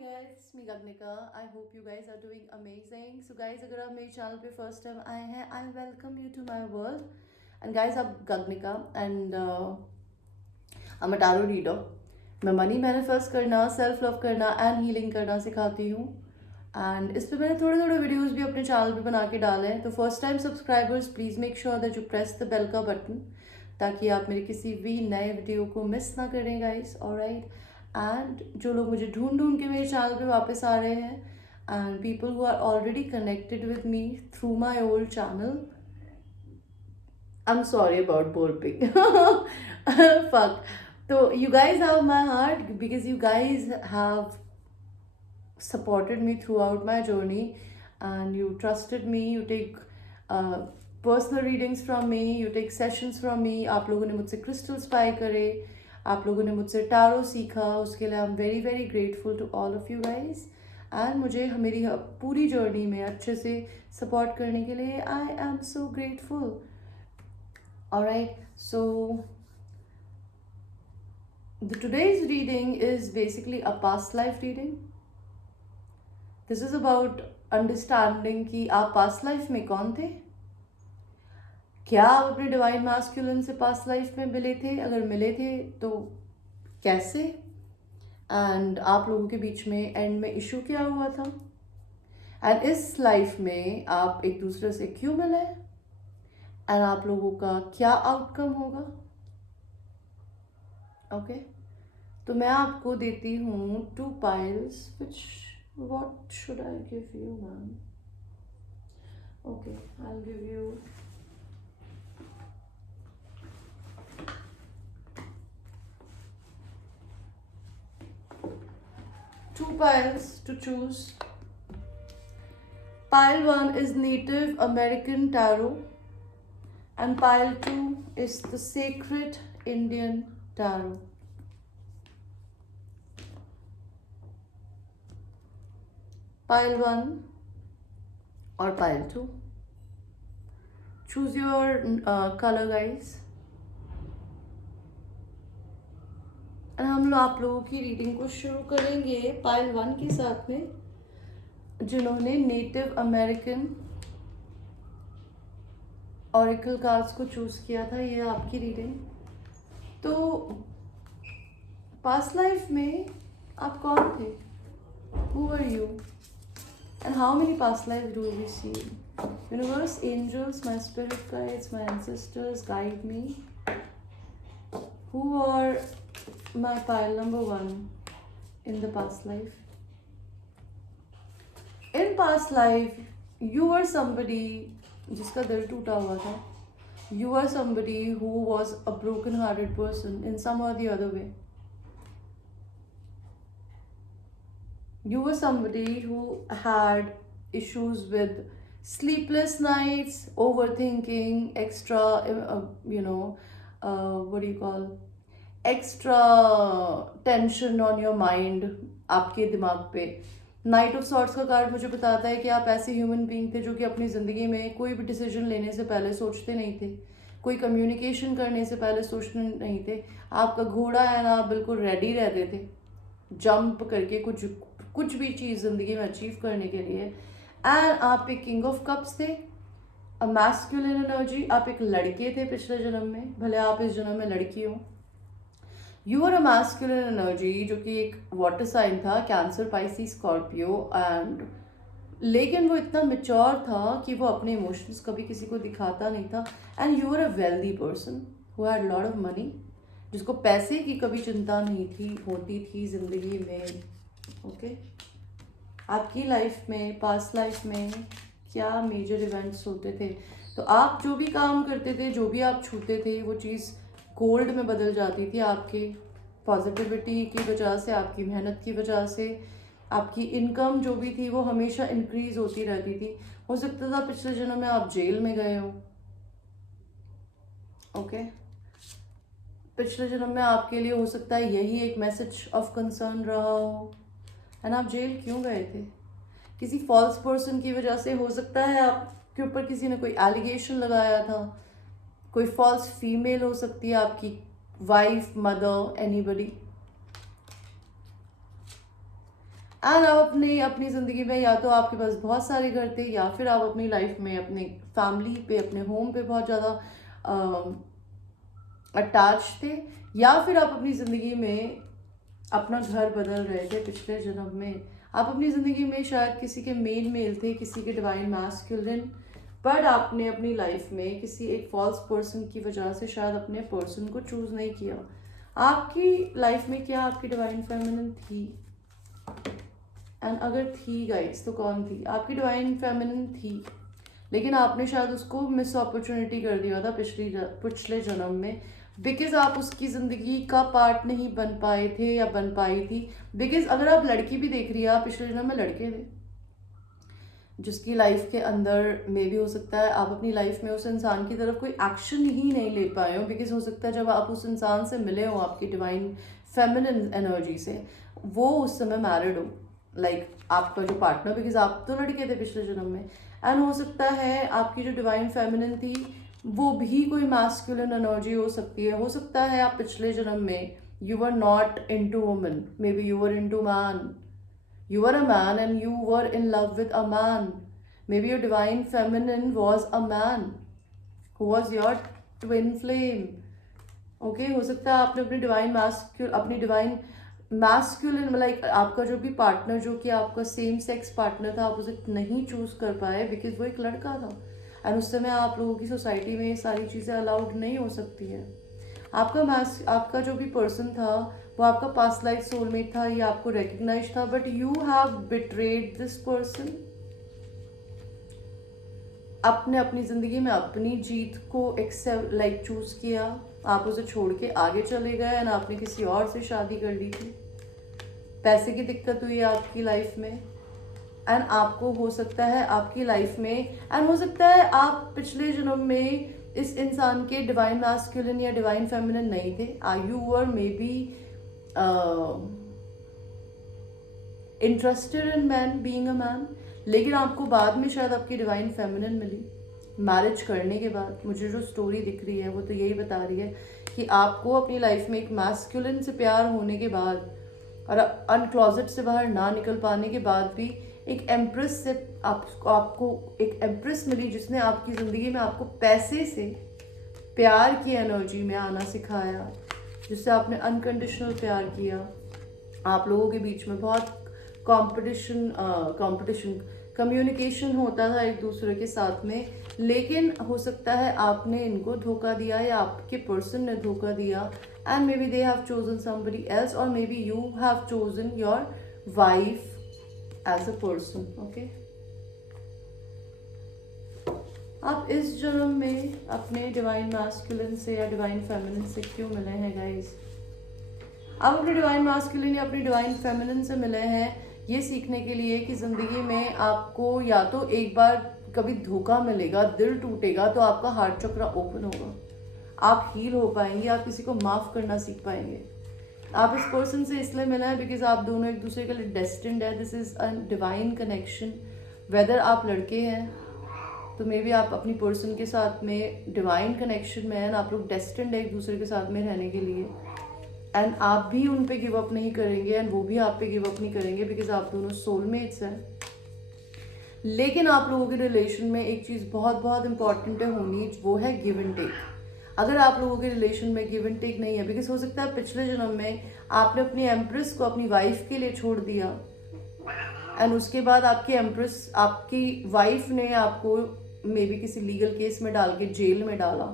guys, it's me Gagnika. I hope you guys are doing amazing. So guys, अगर आप मेरे channel पे first time आए हैं, I welcome you to my world. And guys, I'm Gagnika and I'm a tarot reader. मैं money manifest करना, self love करना and healing करना सिखाती हूँ. एंड इस पे मैंने थोड़े थोड़े वीडियोस भी अपने चैनल पे बना के डाले हैं. तो first time subscribers please make sure that you press the bell का बटन ताकि आप मेरे किसी भी नए वीडियो को मिस ना करें गाइस. ऑलराइट. एंड जो लोग मुझे ढूंढ ढूंढ के मेरे चैनल पे वापस आ रहे हैं and people who are already connected with me through my old channel, I'm sorry about burping. Fuck. So you guys have my heart because you guys have supported me throughout my journey and you trusted me. You take uh, personal readings from me. You take sessions from me. आप लोगों ने मुझसे crystals buy करे. आप लोगों ने मुझसे tarot सीखा. उसके लिए I'm very very grateful to all of you guys. And मुझे मेरी पूरी जर्नी में अच्छे से सपोर्ट करने के लिए I am so grateful. Alright, so today's reading is basically a past life reading. This is about understanding कि आप past life में कौन थे, क्या आप अपने डिवाइन मैस्कुलिन से past life में मिले थे, अगर मिले थे तो कैसे, एंड आप लोगों के बीच में एंड में इशू क्या हुआ था, एंड इस लाइफ में आप एक दूसरे से क्यों मिले एंड आप लोगों का क्या आउटकम होगा. ओके, तो मैं आपको देती हूँ 2 piles. What should I give you, ma'am? Okay, I'll give you two piles to choose. Pile 1 is Native American Tarot and pile 2 is the Sacred Indian Tarot. Pile 1 or pile 2. Choose your color guys. और हम लोग आप लोगों की reading को शुरू करेंगे pile 1 के साथ में, जिन्होंने नेटिव अमेरिकन ऑरिकल कार्ड्स को चूज किया था. ये आपकी रीडिंग. तो पास्ट लाइफ में आप कौन थे, who were you and how many past life do we see. Universe, angels, my spirit guides, my ancestors guide me. Who are my pile number 1 in the past life. In past life you were somebody जिसका दिल टूटा हुआ था. You were somebody who was a broken hearted person in some or the other way. You were somebody who had issues with sleepless nights, overthinking, extra what do you call, extra tension on your mind, आपके दिमाग पे. Night of sorts का card मुझे बताता है कि आप ऐसे ह्यूमन बीइंग थे जो कि अपनी ज़िंदगी में कोई भी डिसीजन लेने से पहले सोचते नहीं थे, कोई कम्युनिकेशन करने से पहले सोचते नहीं थे. आपका घोड़ा है ना, आप बिल्कुल रेडी रहते थे जंप करके कुछ भी चीज़ ज़िंदगी में अचीव करने के लिए. एंड आप एक किंग ऑफ कप्स थे, अ मैस्कुलिन एनर्जी. आप एक लड़के थे पिछले जन्म में, भले आप इस जन्म में लड़की हो. You are a masculine energy जो कि एक वाटर साइन था, कैंसर, पाइसिस, स्कॉर्पियो. एंड लेकिन वो इतना मेच्योर था कि वो अपने इमोशंस कभी किसी को दिखाता नहीं था. And you are a wealthy person who had lot of money, जिसको पैसे की कभी चिंता नहीं होती थी जिंदगी में. ओके, आपकी लाइफ में पास्ट लाइफ में क्या मेजर इवेंट्स होते थे, तो आप जो भी काम करते थे, जो भी आप छूते थे, वो चीज़ गोल्ड में बदल जाती थी. आपके पॉजिटिविटी की वजह से, आपकी मेहनत की वजह से, आपकी इनकम जो भी थी वो हमेशा इंक्रीज होती रहती थी. हो सकता था पिछले जन्म में आप जेल में गए हो. ओके, पिछले जन्म में आपके लिए हो सकता है यही एक मैसेज ऑफ कंसर्न रहा हो. एंड आप जेल क्यों गए थे, किसी फॉल्स पर्सन की वजह से. हो सकता है आपके ऊपर किसी ने कोई एलिगेशन लगाया था, कोई फॉल्स फीमेल हो सकती है, आपकी वाइफ, मदर, एनीबडी. एंड आप अपनी अपनी ज़िंदगी में या तो आपके पास बहुत सारे घर थे, या फिर आप अपनी लाइफ में अपने फैमिली पे, अपने होम पे बहुत ज़्यादा अटैच थे, या फिर आप अपनी ज़िंदगी में अपना घर बदल रहे थे पिछले जन्म में। आप अपनी ज़िंदगी में शायद किसी के मेल थे, किसी के डिवाइन मैस्कुलिन, बट आपने अपनी लाइफ में किसी एक फॉल्स पर्सन की वजह से शायद अपने पर्सन को चूज़ नहीं किया। आपकी लाइफ में क्या आपकी डिवाइन फेमिनिन थी? एंड अगर थी गाइस तो कौन थी? आपकी डिवाइन फेमिनिन थी, लेकिन आपने शायद उसको मिस अपॉर्चुनिटी कर दिया था पिछले जन्म में, बिकॉज आप उसकी ज़िंदगी का पार्ट नहीं बन पाए थे या बन पाई थी। बिकॉज अगर आप लड़की भी देख रही है, आप पिछले जन्म में लड़के थे जिसकी लाइफ के अंदर मे भी हो सकता है आप अपनी लाइफ में उस इंसान की तरफ कोई एक्शन ही नहीं ले पाए हो, बिकॉज हो सकता है जब आप उस इंसान से मिले हो आपकी डिवाइन फेमिनिन एनर्जी से, वो उस समय मैरिड हो, लाइक आपका जो पार्टनर, बिकॉज आप तो लड़के थे पिछले जन्म में। एंड हो सकता है आपकी जो डिवाइन फेमिनिन थी वो भी कोई मैस्कुलिन एनर्जी हो सकती है। हो सकता है आप पिछले जन्म में you were not into woman, may be you were into man, you were a man and you were in love with a man. Maybe your divine feminine was a man who was your twin flame. Okay, हो सकता है आपने अपनी divine masculine like आपका जो भी partner जो कि आपका सेम सेक्स पार्टनर था, आप उसे नहीं चूज कर पाए बिकॉज वो एक लड़का था। एंड उस समय आप लोगों की सोसाइटी में ये सारी चीज़ें अलाउड नहीं हो सकती है। आपका जो भी पर्सन था वो आपका पास्ट लाइफ सोलमेट था, ये आपको रिकग्नाइज था, but you have betrayed this person. आपने अपनी ज़िंदगी में अपनी जीत को एक्सेप्ट लाइक चूज़ किया, आप उसे छोड़ के आगे चले गए एंड आपने किसी और से शादी कर ली थी। पैसे की दिक्कत हुई है आपकी लाइफ में, एंड आपको हो सकता है आपकी लाइफ में, एंड हो सकता है आप पिछले जन्म में इस इंसान के डिवाइन मैस्कुलिन या डिवाइन फेमिनिन नहीं थे। You were may be interested in man, being a man, लेकिन आपको बाद में शायद आपकी डिवाइन फेमिनिन मिली मैरिज करने के बाद। मुझे जो स्टोरी दिख रही है वो तो यही बता रही है कि आपको अपनी लाइफ में एक मैस्कुलिन से प्यार होने के बाद और अनक्लॉजेट से बाहर ना निकल पाने के बाद भी एक एम्प्रेस से आपको एक एम्प्रेस मिली जिसने आपकी ज़िंदगी में आपको पैसे से प्यार की एनर्जी में आना सिखाया, जिससे आपने अनकंडीशनल प्यार किया। आप लोगों के बीच में बहुत कंपटीशन कम्युनिकेशन होता था एक दूसरे के साथ में, लेकिन हो सकता है आपने इनको धोखा दिया या आपके पर्सन ने धोखा दिया, and maybe they have chosen somebody else, और maybe you have chosen your wife as a person. Okay, आप इस जन्म में अपने डिवाइन मैस्कुलिन से या डिवाइन फेमिनिन से क्यों मिले हैं गाइस? आप अपने डिवाइन मैस्कुलिन या अपनी डिवाइन फेमिनिन से मिले हैं ये सीखने के लिए कि ज़िंदगी में आपको या तो एक बार कभी धोखा मिलेगा, दिल टूटेगा, तो आपका हार्ट चक्र ओपन होगा, आप हील हो पाएंगे, आप किसी को माफ़ करना सीख पाएंगे। आप इस पर्सन से इसलिए मिले हैं बिकॉज आप दोनों एक दूसरे के लिए डेस्टिन्ड है। This is a divine connection. Whether आप लड़के हैं तो मे बी आप अपनी पर्सन के साथ में डिवाइन कनेक्शन में हैं, आप लोग डेस्टिन्ड है एक दूसरे के साथ में रहने के लिए, एंड आप भी उन पे गिव अप नहीं करेंगे एंड वो भी आप पे गिव अप नहीं करेंगे बिकॉज आप दोनों सोलमेट्स हैं। लेकिन आप लोगों के रिलेशन में एक चीज़ बहुत बहुत इंपॉर्टेंट है होनी, वो है गिव एंड टेक। अगर आप लोगों के रिलेशन में गिव एंड टेक नहीं है, बिकॉज हो सकता है पिछले जन्म में आपने अपनी एम्प्रेस को अपनी वाइफ के लिए छोड़ दिया, एंड उसके बाद आपकी एम्प्रेस आपकी वाइफ ने आपको मे बी किसी लीगल केस में डाल के जेल में डाला,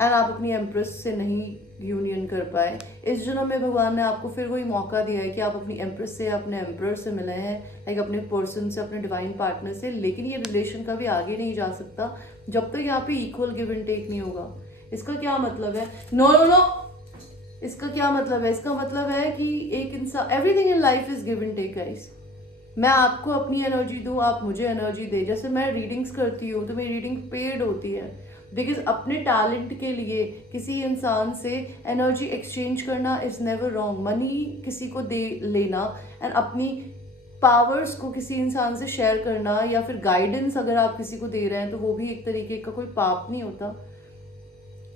एंड आप अपनी एम्प्रेस से नहीं यूनियन कर पाए। इस जन्म में भगवान ने आपको फिर वही मौका दिया है कि आप अपनी एम्प्रेस से अपने एम्प्रर से मिले हैं, लाइक अपने पर्सन से, अपने डिवाइन पार्टनर से, लेकिन ये रिलेशन कभी आगे नहीं जा सकता जब तक यहाँ पे इक्वल गिव एंड टेक नहीं होगा। इसका क्या मतलब है? नो नो नो, इसका क्या मतलब है? इसका मतलब है कि एक इंसान, everything in life is give and take guys. मैं आपको अपनी एनर्जी दूँ, आप मुझे एनर्जी दे। जैसे मैं रीडिंग्स करती हूँ तो मेरी रीडिंग पेड होती है, बिकॉज अपने टैलेंट के लिए किसी इंसान से एनर्जी एक्सचेंज करना इज़ नेवर रॉन्ग। मनी किसी को दे लेना एंड अपनी पावर्स को किसी इंसान से शेयर करना या फिर गाइडेंस अगर आप किसी को दे रहे हैं तो वो भी एक तरीके का कोई पाप नहीं होता।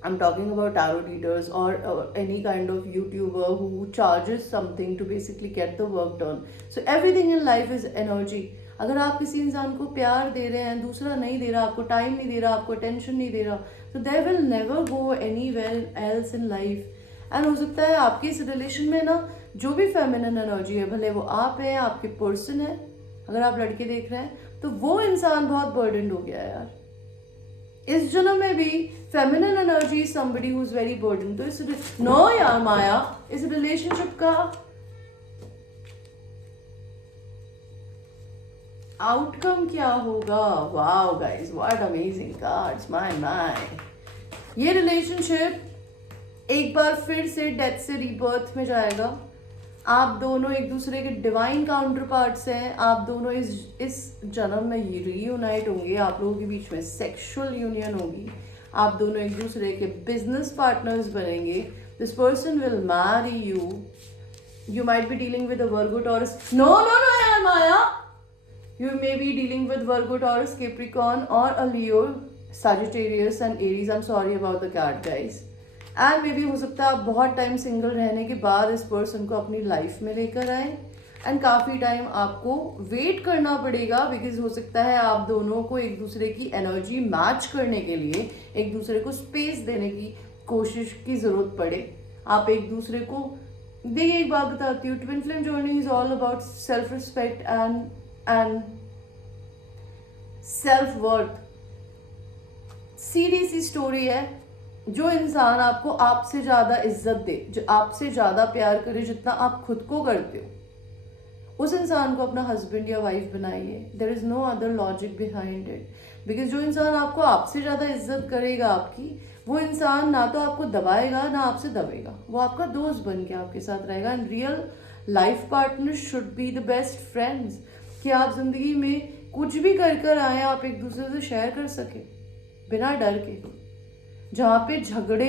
I'm talking about tarot readers or any kind of YouTuber who charges something to basically get the work done. So everything in life is energy. अगर आप किसी इंसान को प्यार दे रहे हैं, दूसरा नहीं दे रहा, आपको टाइम नहीं दे रहा, आपको टेंशन नहीं दे रहा, तो they will never go anywhere else in life. And हो सकता है आपके इस रिलेशन में ना जो भी फेमिनिन एनर्जी है, भले वो आप है, आपके पर्सन है, अगर आप लड़के देख रहे हैं तो वो इंसान बहुत बर्डनड हो गया है यार. इस जन्म में भी feminine energy somebody who is very burden. तो इस नो यार माया, इस रिलेशनशिप का आउटकम क्या होगा? Wow guys, what amazing cards, my my. ये रिलेशनशिप एक बार फिर से डेथ से रीबर्थ में जाएगा. आप दोनों एक दूसरे के डिवाइन काउंटर पार्ट्स हैं. आप दोनों इस जन्म में रीयूनाइट होंगे. आप लोगों के बीच में सेक्सुअल यूनियन होगी. आप दोनों एक दूसरे के बिजनेस पार्टनर्स बनेंगे. This person will marry you. You might be dealing with a Virgo Taurus. No no no यार Maya, you may be dealing with Virgo, Taurus, Capricorn or a Leo, Sagittarius and Aries. I'm sorry about the card guys. And maybe हो सकता है आप बहुत time single रहने के बाद इस पर्सन को अपनी लाइफ में लेकर आए. एंड काफ़ी टाइम आपको वेट करना पड़ेगा, बिकॉज हो सकता है आप दोनों को एक दूसरे की एनर्जी मैच करने के लिए एक दूसरे को स्पेस देने की कोशिश की ज़रूरत पड़े. आप एक दूसरे को देखिए, एक बात बताती हूँ, twin flame journey is all about self respect and self worth. सीधी सी स्टोरी है. जो इंसान आपको आपसे ज्यादा इज्जत दे, जो आपसे ज्यादा प्यार करे जितना आप खुद को करते हो, उस इंसान को अपना हस्बैंड या वाइफ बनाइए. There is no other logic behind it. Because जो इंसान आपको आपसे ज्यादा इज्जत करेगा आपकी, वो इंसान ना तो आपको दबाएगा ना आपसे दबेगा. वो आपका दोस्त बन के आपके साथ रहेगा. And real life partner should be the best friends. कि आप जिंदगी में कुछ भी कर आए, आप एक दूसरे से शेयर कर सके बिना डर के. जहाँ पे झगड़े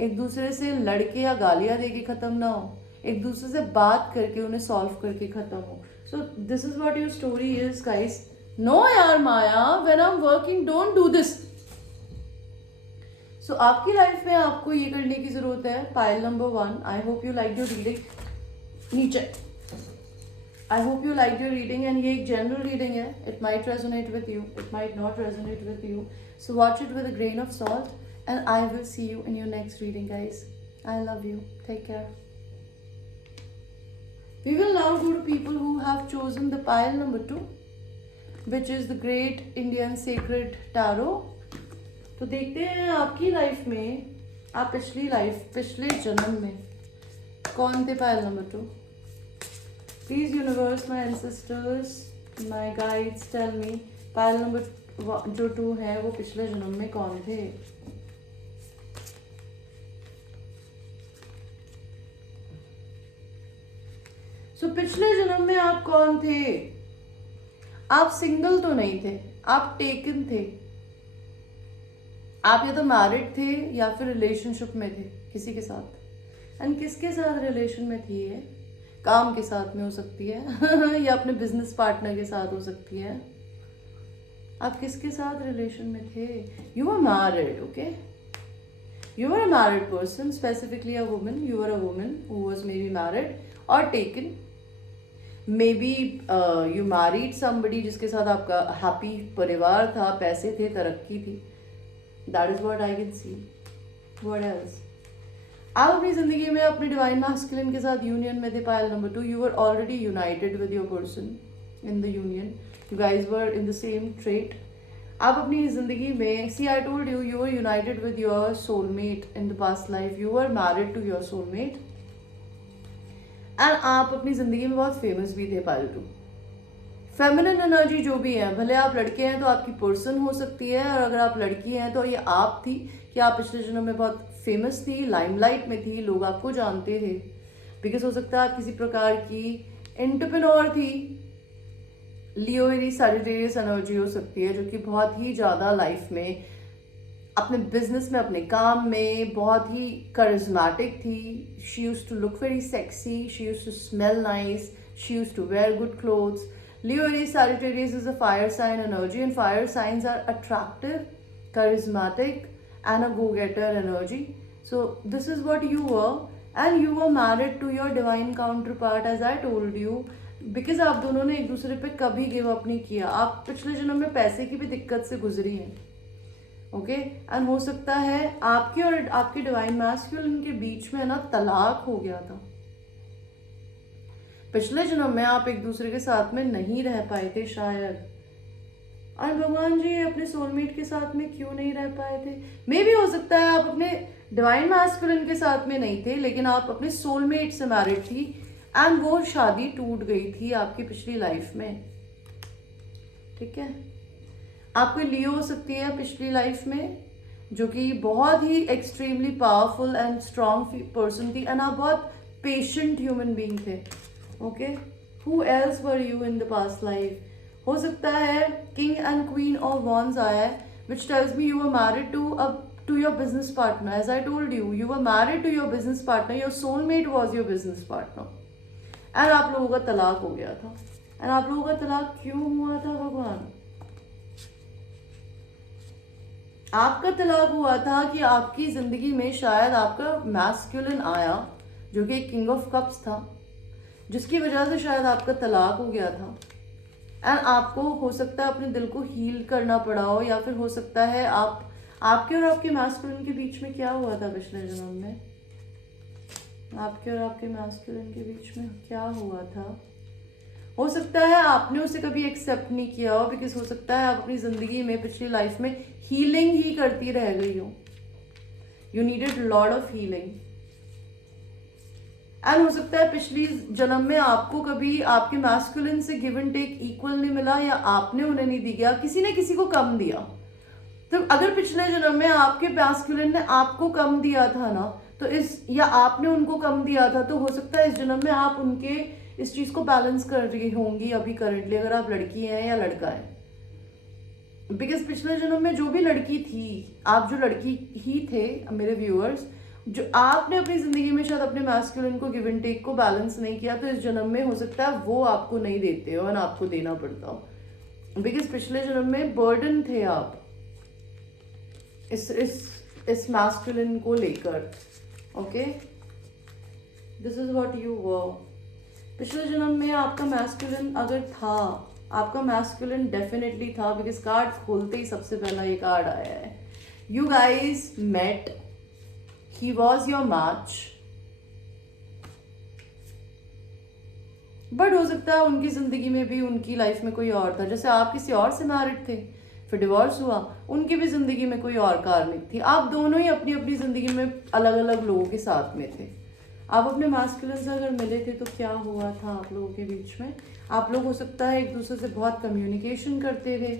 एक दूसरे से लड़के या गालियाँ दे के ख़त्म ना हो, एक दूसरे से बात करके उन्हें सॉल्व करके ख़त्म हो. So this is what your story is guys. No यार Maya, when I am working don't do this. So आपकी लाइफ में आपको ये करने की ज़रूरत है. Pile number 1. I hope you like your reading. नीचे I hope you liked your reading, and ये एक general reading है. It might resonate with you, it might not resonate with you. So watch it with a grain of salt, and I will see you in your next reading, guys. I love you. Take care. We will now go to people who have chosen the pile number 2, which is the Great Indian Sacred Tarot. तो देखते हैं आपकी life में, आप पिछले जन्म में कौन थे pile number 2. Please universe, my ancestors, my guides, tell me pile number जो 2 है वो पिछले जन्म में कौन थे. So पिछले जन्म में आप कौन थे? आप सिंगल तो नहीं थे, आप टेकन थे. आप या तो मैरिड थे या फिर रिलेशनशिप में थे किसी के साथ. एंड किसके साथ रिलेशन में थी? ये काम के साथ में हो सकती है या अपने बिजनेस पार्टनर के साथ हो सकती है. आप किसके साथ रिलेशन में थे? You are married. Okay, you are a married person, specifically a woman. You are a woman who was maybe married और taken. Maybe you married somebody जिसके साथ आपका हैप्पी परिवार था, पैसे थे, तरक्की थी. That is what I can C. What else? आप अपनी जिंदगी में अपने डिवाइन मैस्कुलिन के साथ यूनियन में थे. Pile number 2. You were already united with your person in the union. You guys were in the same trait. आप अपनी जिंदगी में, see I told you, you were united with your soulmate in the past life. You were married to your soulmate. And आप अपनी जिंदगी में बहुत famous भी थे. पाइल 2. फेमिनिन एनर्जी जो भी है, भले आप लड़के हैं तो आपकी पर्सन हो सकती है, और अगर आप लड़की हैं तो ये आप थी कि आप पिछले जन्म में बहुत फेमस थी, लाइमलाइट में थी, लोग आपको जानते थे. बिकॉज हो सकता है आप किसी प्रकार की एंटरप्रेन्योर थी. लियो एरीज सैजिटेरियस एनर्जी हो सकती है, जो कि बहुत ही ज़्यादा लाइफ में अपने बिजनेस में, अपने काम में बहुत ही करिज्मेटिक थी. She used to look very sexy, she used to smell nice, she used to wear good clothes. Leo Aries Sagittarius is a fire sign energy, and fire signs are attractive, charismatic and a go-getter energy. So this is what you were, and you were married to your divine counterpart, as I told you, because आप दोनों ने एक दूसरे पे कभी give up नहीं किया. आप पिछले जन्म में पैसे की भी दिक्कत से गुजरी हैं. ओके एंड हो सकता है आपके और आपके डिवाइन मैस्कुलिन के बीच में ना तलाक हो गया था. पिछले जन्म में आप एक दूसरे के साथ में नहीं रह पाए थे शायद. और भगवान जी अपने सोलमेट के साथ में क्यों नहीं रह पाए थे? मे भी हो सकता है आप अपने डिवाइन मैस्कुलिन के साथ में नहीं थे, लेकिन आप अपने सोलमेट से मैरिड थी एंड वो शादी टूट गई थी आपकी पिछली लाइफ में. ठीक है, आपको लियो हो सकती है पिछली लाइफ में, जो कि बहुत ही extremely powerful and strong person थी, एंड आप बहुत पेशेंट ह्यूमन बीइंग थे. Okay, who else were you in the past life? हो सकता है king and queen of wands आया है, which tells me you were married to your business partner. As I told you, you were married to your business partner, your soulmate was your business partner, and आप लोगों का तलाक हो गया था. And आप लोगों का तलाक क्यों हुआ था भगवान? आपका तलाक हुआ था कि आपकी जिंदगी में शायद आपका मैस्कुलिन आया, जो कि एक किंग ऑफ कप्स था, जिसकी वजह से शायद आपका तलाक हो गया था. एंड आपको हो सकता है अपने दिल को हील करना पड़ा हो, या फिर हो सकता है आपके और आपके मैस्कुलिन के बीच में क्या हुआ था पिछले जन्म में? आपके और आपके मैस्कुलिन के बीच में क्या हुआ था? हो सकता है आपने उसे कभी एक्सेप्ट नहीं किया हो, बिकॉज हो सकता है आप अपनी जिंदगी में पिछली लाइफ में हीलिंग ही करती रह गई हो. You needed lot of healing. And हो सकता है पिछली जन्म में आपको कभी आपके मैस्कुलिन से गिव एंड टेक इक्वल नहीं मिला, या आपने उन्हें नहीं दिया, किसी ने किसी को कम दिया. तो अगर पिछले जन्म में आपके मैस्कुलिन ने आपको कम दिया था ना, तो या आपने उनको कम दिया था, तो हो सकता है इस जन्म में आप उनके इस चीज को बैलेंस कर रही होंगी अभी करंटली, अगर आप लड़की हैं या लड़का है. बिकॉज पिछले जन्म में जो भी लड़की थी, आप जो लड़की ही थे मेरे व्यूअर्स, जो आपने अपनी जिंदगी में शायद अपने मैस्कुलिन को गिव एंड टेक को बैलेंस नहीं किया, तो इस जन्म में हो सकता है वो आपको नहीं देते हो और आपको देना पड़ता हो. बिकॉज पिछले जन्म में बर्डन थे आप इस मैस्कुलिन को लेकर. Okay, this is what you were. पिछले जन्म में आपका मैस्कुलिन अगर था, आपका मैस्कुलिन डेफिनेटली था, बिकॉज कार्ड खोलते ही सबसे पहला ये कार्ड आया है. You guys met, he was your match, but हो सकता है उनकी जिंदगी में भी उनकी लाइफ में कोई और था. जैसे आप किसी और से मैरिड थे, फिर डिवोर्स हुआ, उनकी भी जिंदगी में कोई और कार्मिक थी. आप दोनों ही अपनी अपनी जिंदगी में अलग अलग लोगों के साथ में थे. आप अपने मैस्कुलिन से अगर मिले थे तो क्या हुआ था आप लोगों के बीच में? आप लोग हो सकता है एक दूसरे से बहुत कम्युनिकेशन करते थे.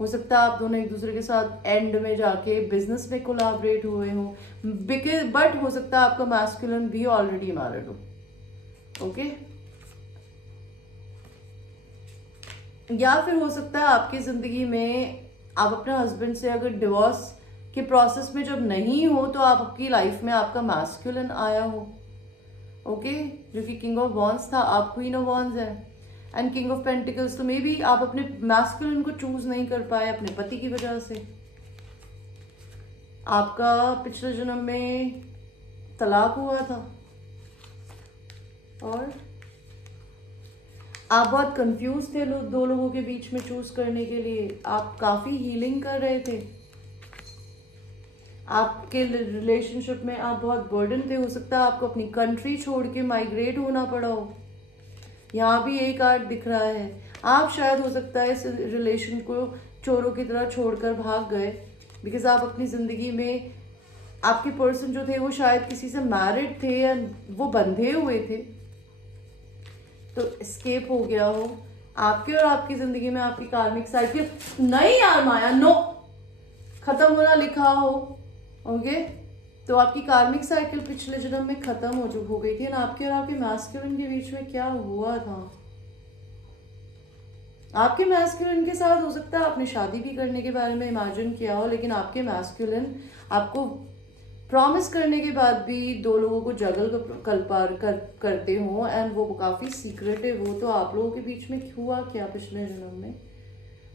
हो सकता है आप दोनों एक दूसरे के साथ एंड में जाके बिजनेस में कोलैबोरेट हुए हो, बट हो सकता है आपका मैस्कुलिन भी ऑलरेडी मैरिड हो. ओके, या फिर हो सकता है आपकी जिंदगी में आप अपने हस्बैंड से अगर डिवोर्स के प्रोसेस में जब नहीं हो, तो आप आपकी लाइफ में आपका मैस्कुलिन आया हो. ओके, जो कि किंग ऑफ वॉन्ड्स था, आप क्वीन ऑफ वॉन्ड्स है, एंड किंग ऑफ पेंटिकल्स. तो मे बी आप अपने मैस्कुलिन को चूज नहीं कर पाए अपने पति की वजह से. आपका पिछले जन्म में तलाक हुआ था, और आप बहुत कंफ्यूज थे दो लोगों के बीच में चूज करने के लिए. आप काफी हीलिंग कर रहे थे. आपके रिलेशनशिप में आप बहुत बर्डन थे. हो सकता है आपको अपनी कंट्री छोड़ के माइग्रेट होना पड़ा हो. यहाँ भी एक कार्ड दिख रहा है. आप शायद हो सकता है इस रिलेशन को चोरों की तरह छोड़कर भाग गए, बिकॉज आप अपनी जिंदगी में आपके पर्सन जो थे वो शायद किसी से मैरिड थे या वो बंधे हुए थे, तो एस्केप हो गया हो. आपके और आपकी जिंदगी में आपकी कार्मिक साइकिल नहीं यार माया, नो, खत्म होना लिखा हो. ओके, तो आपकी कार्मिक साइकिल पिछले जन्म में खत्म हो गई थी ना. आपके और आपके मैस्कुलिन के बीच में क्या हुआ था? आपके मैस्कुलिन के साथ हो सकता है आपने शादी भी करने के बारे में इमेजिन किया हो, लेकिन आपके मैस्कुलिन आपको प्रॉमिस करने के बाद भी दो लोगों को जगल करते हो, एंड वो काफी सीक्रेटिव हो. तो आप लोगों के बीच में हुआ क्या पिछले जन्म में?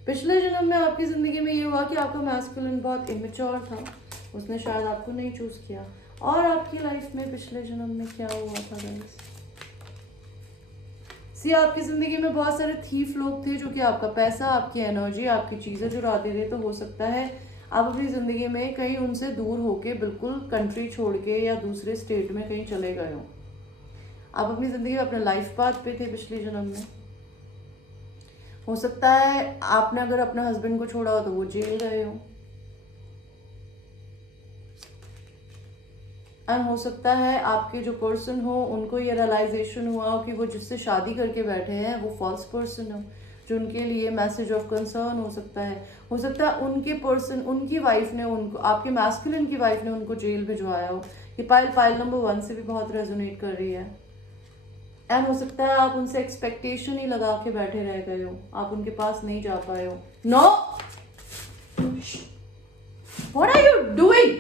पिछले जन्म में आपकी ज़िंदगी में ये हुआ कि आपका मैस्कुलिन बहुत इमेच्योर था, उसने शायद आपको नहीं चूज़ किया। और आपकी लाइफ में पिछले जन्म में क्या हुआ था गाइस? सी आपकी ज़िंदगी में बहुत सारे थीफ लोग थे जो कि आपका पैसा, आपकी एनर्जी, आपकी चीज़ें चुराते थे। तो हो सकता है आप अपनी ज़िंदगी में कहीं उनसे दूर होके बिल्कुल कंट्री छोड़ के या दूसरे स्टेट में कहीं चले गए हो। आप अपनी ज़िंदगी में अपने लाइफ पाथ पे थे पिछले जन्म में। हो सकता है आपने अगर अपने हस्बैंड को छोड़ा हो तो वो जेल गए हो। एंड हो सकता है आपके जो पर्सन हो उनको ये रियलाइजेशन हुआ हो कि वो जिससे शादी करके बैठे हैं वो फॉल्स पर्सन हो, जो उनके लिए मैसेज ऑफ कंसर्न हो सकता है। हो सकता है उनके पर्सन, उनकी वाइफ ने उनको, आपके मैस्कुलिन की वाइफ ने उनको जेल भिजवाया हो। ये पाइल नंबर 1 से भी बहुत रेजोनेट कर रही है। एंड हो सकता है आप उनसे एक्सपेक्टेशन ही लगा के बैठे रह गए हो, आप उनके पास नहीं जा पाए हो। No, what are you doing?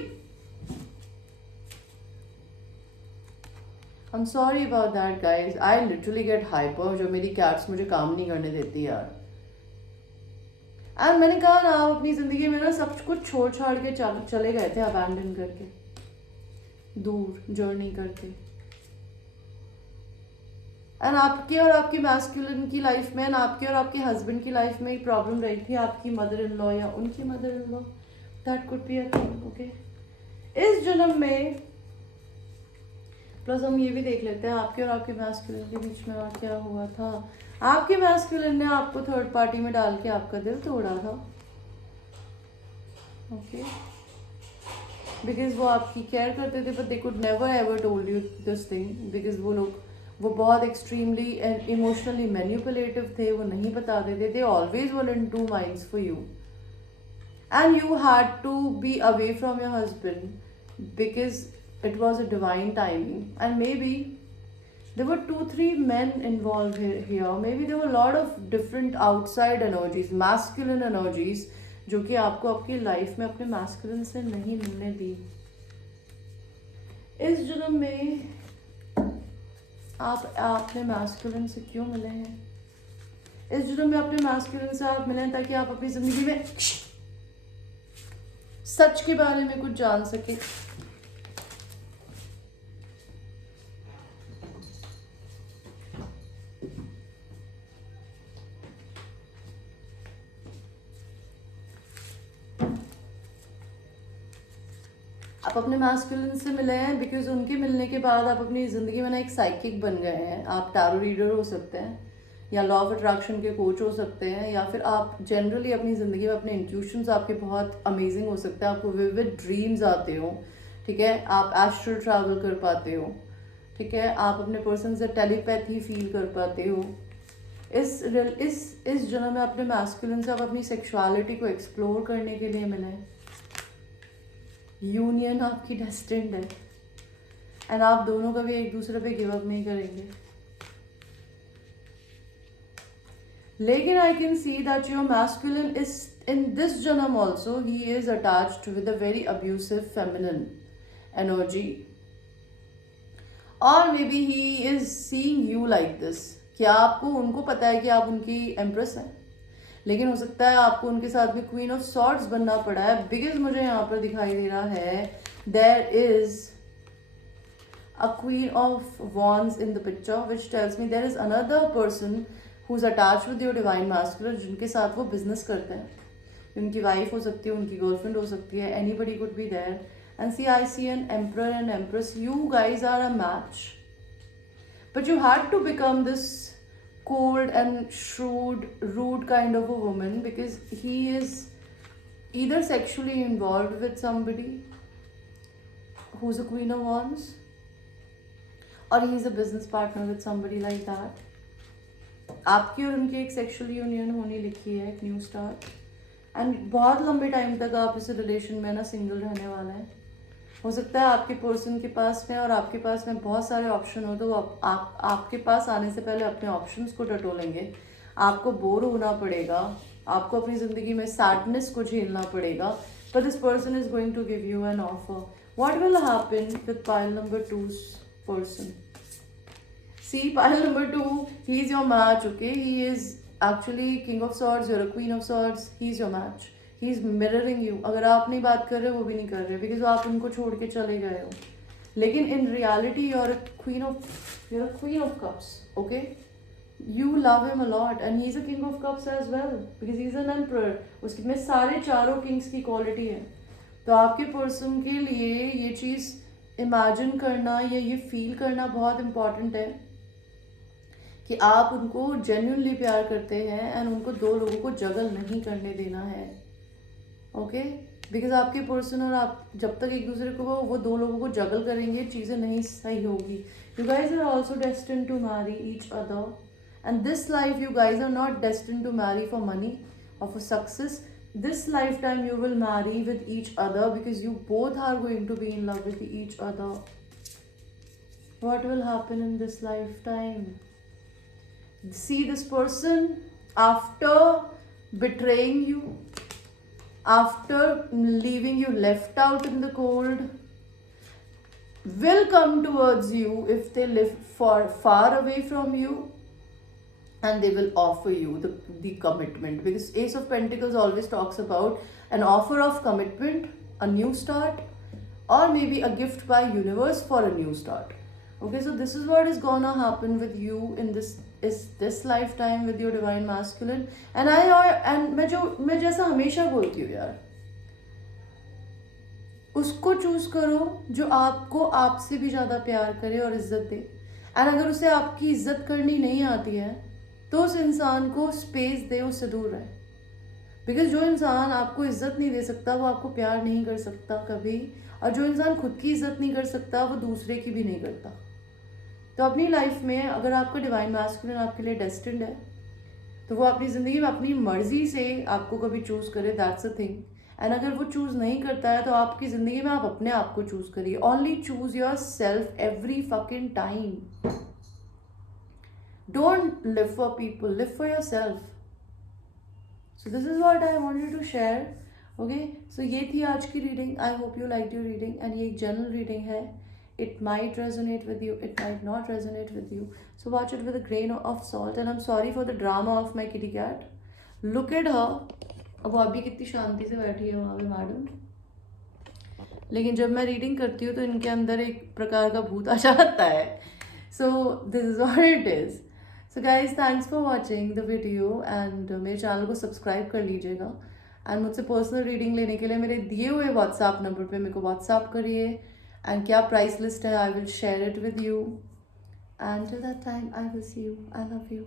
I'm sorry about that guys, I literally get hyper जो मेरी कैट्स मुझे काम नहीं करने देती यार। एंड मैंने कहा ना, आप अपनी जिंदगी में ना सब कुछ छोड़ छाड़ के चले गए थे अबैंडन करके, दूर जर्नी करके। एंड आपकी और आपकी मैस्कुलिन की लाइफ में, एंड आपकी और आपके हस्बैंड की लाइफ में एक प्रॉब्लम रही थी, आपकी मदर इन लॉ या उनकी mother in law, that could be a thing. Okay, इस जन्म में प्लस हम ये भी देख लेते हैं आपके और आपके मैस्कुलिन के बीच में और क्या हुआ था। आपके मैस्कुलिन ने आपको थर्ड पार्टी में डाल के आपका दिल तोड़ा था। ओके, बिकॉज वो आपकी केयर करते थे, but they could never ever told you this thing, because वो बहुत एक्सट्रीमली एंड इमोशनली मैनिपुलेटिव थे, वो नहीं बताते थे। They always were in two minds for you and you had to be away from your husband because it was a divine timing, and maybe there were 2-3 men involved here. Maybe there were a lot of different outside energies, masculine energies, जो कि आपको आपकी life में अपने masculine से नहीं मिलने दी। इस जन्म में आप अपने masculine से क्यों मिले हैं? इस जन्म में अपने masculine से आप मिले हैं ताकि आप अपनी जिंदगी में सच के बारे में कुछ जान सके। आप अपने मैस्कुलिन से मिले हैं बिकॉज उनके मिलने के बाद आप अपनी ज़िंदगी में ना एक साइकिक बन गए हैं। आप टैरो रीडर हो सकते हैं, या लॉ ऑफ अट्रैक्शन के कोच हो सकते हैं, या फिर आप जनरली अपनी ज़िंदगी में अपने इंट्यूशंस आपके बहुत अमेजिंग हो सकते हैं। आपको विविड ड्रीम्स आते हो, ठीक है, आप एस्ट्रल ट्रैवल कर पाते हो, ठीक है, आप अपने पर्सन से टेलीपैथी फील कर पाते हो। इस जन्म में अपने मैस्कुलिन से आप अपनी सेक्सुअलिटी को एक्सप्लोर करने के लिए मिले। यूनियन आपकी डेस्टिन्ड है एंड आप दोनों कभी एक दूसरे पे गिव अप नहीं करेंगे। लेकिन I can see that your masculine is in this जन्म also he is attached with a very abusive feminine energy, और maybe he is seeing you like this. क्या आपको उनको पता है कि आप उनकी एम्प्रेस हैं? लेकिन हो सकता है आपको उनके साथ में क्वीन ऑफ सॉर्ड्स बनना पड़ा है, बिकॉज मुझे यहाँ पर दिखाई दे रहा है there is a queen of wands in the picture which tells me there is another person who is attached with your divine masculine, जिनके साथ वो बिजनेस करते हैं। उनकी वाइफ हो सकती है, उनकी गर्लफ्रेंड हो सकती है, anybody could be there. And see I see an emperor and empress, you guys are a match, but you had to become this cold and shrewd, rude kind of a woman because he is either sexually involved with somebody who's a queen of wands, or he's a business partner with somebody like that. आपकी और उनकी एक sexual union होनी लिखी है, एक new start, and बहुत लंबे टाइम तक आप इस रिलेशन में ना सिंगल रहने वाला है। हो सकता है आपके पर्सन के पास में और आपके पास में बहुत सारे ऑप्शन हो, तो वो आपके पास आने से पहले अपने ऑप्शंस को टटोलेंगे। आपको बोर होना पड़ेगा, आपको अपनी ज़िंदगी में सैडनेस को झेलना पड़ेगा, but this person is going to give you an offer. What will happen with pile number 2's person? See pile number 2, he is your match, okay, he is actually king of swords, you're a queen of swords, he is your match, he is mirroring you. अगर आप नहीं बात कर रहे हो वो भी नहीं कर रहे, बिकॉज आप उनको छोड़ के चले गए हो. लेकिन in reality your a queen of cups. Okay, you love him a lot and he's a king of cups as well because he's an emperor. उसके में सारे चारों किंग्स की क्वालिटी है. तो आपके पर्सन के लिए ये चीज़ इमेजिन करना या ये फील करना बहुत इम्पॉर्टेंट है कि आप उनको जेन्युइनली प्यार करते हैं एंड उनको दो लोगों को जगल नहीं करने देना है. ओके, बिकॉज आपके पर्सन और आप जब तक एक दूसरे को वो दो लोगों को जगल करेंगे चीज़ें नहीं सही होगी. You guys are also destined to marry each other. And this life, you guys are not destined to marry for money or for success. This lifetime you will marry with each other because you both are going to be in love with each other. What will happen in this lifetime? See, this person, after betraying you, after leaving you left out in the cold, will come towards you if they live far away from you. And they will offer you the commitment, because Ace of Pentacles always talks about an offer of commitment, a new start, or maybe a gift by universe for a new start. Okay, so this is what is gonna happen with you in this lifetime with your divine masculine. And मैं जैसा हमेशा बोलती हूँ यार, उसको choose करो जो आपको आपसे भी ज़्यादा प्यार करे और इज्जत दे. एंड अगर उसे आपकी इज्जत करनी नहीं आती है तो उस इंसान को स्पेस दे, उससे दूर रहे. बिकॉज जो इंसान आपको इज्जत नहीं दे सकता वो आपको प्यार नहीं कर सकता कभी, और जो इंसान खुद की इज्जत नहीं कर सकता वो दूसरे की भी नहीं करता. तो अपनी लाइफ में अगर आपका डिवाइन मैस्कुलिन आपके लिए डेस्टिन्ड है तो वो अपनी ज़िंदगी में अपनी मर्जी से आपको कभी चूज़ करे, दैट्स अ थिंग. एंड अगर वो चूज़ नहीं करता है तो आपकी ज़िंदगी में आप अपने आप को चूज़ करिए. Only choose your self every fucking time. Don't live for people, live for yourself. So this is what I wanted to share. Okay, so ये थी आज की reading. I hope you liked your reading. And ये एक general reading है. It might resonate with you, it might not resonate with you. So watch it with a grain of salt. And I'm sorry for the drama of my kitty cat. Look at her. अब वो अभी कितनी शांति से बैठी है वहाँ पे madam. लेकिन जब मैं रीडिंग करती हूँ तो इनके अंदर एक प्रकार का भूत आ जाता है. So this is what it is. So guys, thanks for watching the video and मेरे चैनल को सब्सक्राइब कर लीजिएगा. एंड मुझसे पर्सनल रीडिंग लेने के लिए मेरे दिए हुए व्हाट्सएप नंबर पे मेरे को व्हाट्सएप करिए. एंड क्या प्राइस लिस्ट है I will share it with you. And till that time I will see you. I love you.